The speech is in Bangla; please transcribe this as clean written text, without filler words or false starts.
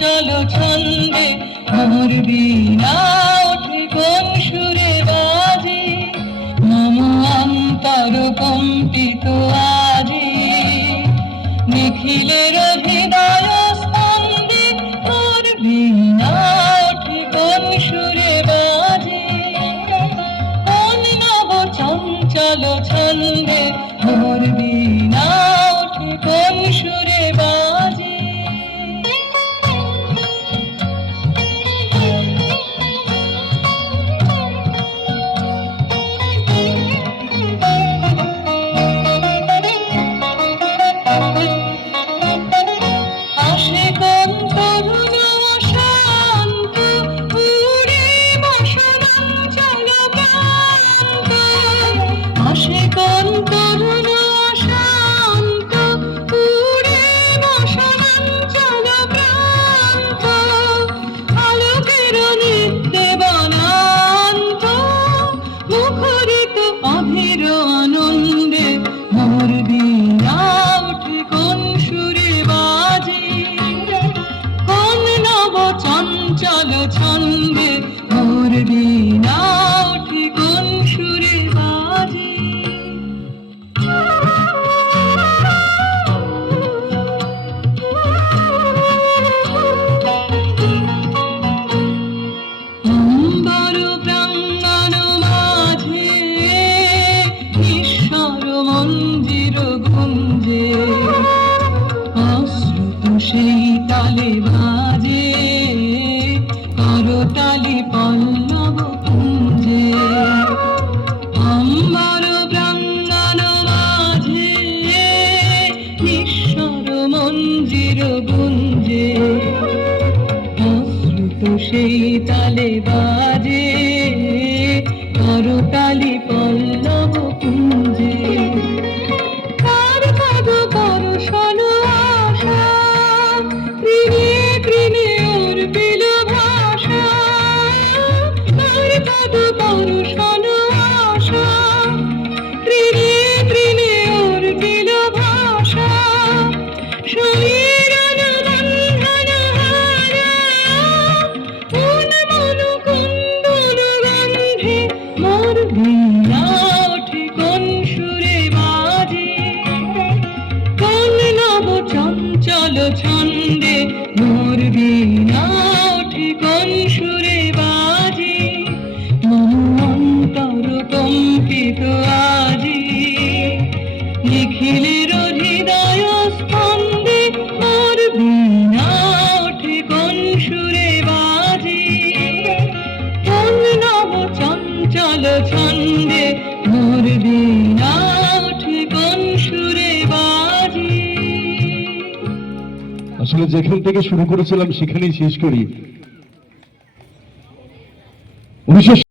চলো ছন্দে মোর বীণা ওঠে কোন সুরে বাজে, মম অন্তর কম্পিত আজি নিখিলের হৃদয় স্পন্দে, মোর বীণা ওঠে কোন সুরে বাজে, কোন নব চঞ্চল ছন্দে মোর বীণা ওঠে কোন সুরে বাজে। চলো ছন্দে মোর বীণা ওঠে কোন সুরে বাজে। অম্বর প্রাঙ্গণ মাঝে ঈশ্বর মন্দির গুঞ্জে, অশ্রুত সেই তালে বাজে করতালি পল্লব কুঞ্জে। অম্বর প্রাঙ্গণ মাঝে ঈশ্বর মঞ্জির গুঞ্জে, অশ্রুত সেই তালে বাজে করতালি পল্লব কুঞ্জে। তার পদ পরশন আশা তৃণে তৃণে ওর বিল ভাষা, তার পদ পরশন আশা তৃণে তৃণে ওর বিল ভাষা। শরীর অনুবন্ধন হারা মন মন কুন্দন গন্ধে, মোর বীণা ওঠে কোন সুরে বাজে, কোন নব চঞ্চল ছন্দে মোর বীণা ওঠে কোন সুরে বাজে, মম অন্তর কম্পিত আজি নিখিলের হৃদয় স্পন্দে, মোর বীণা ওঠে কোন সুরে বাজে, কোন নব চঞ্চল ছন্দে মোর বীণা ওঠে কোন সুরে বাজে। আসলে যেখান থেকে শুরু করেছিলাম সেখানেই শেষ করি।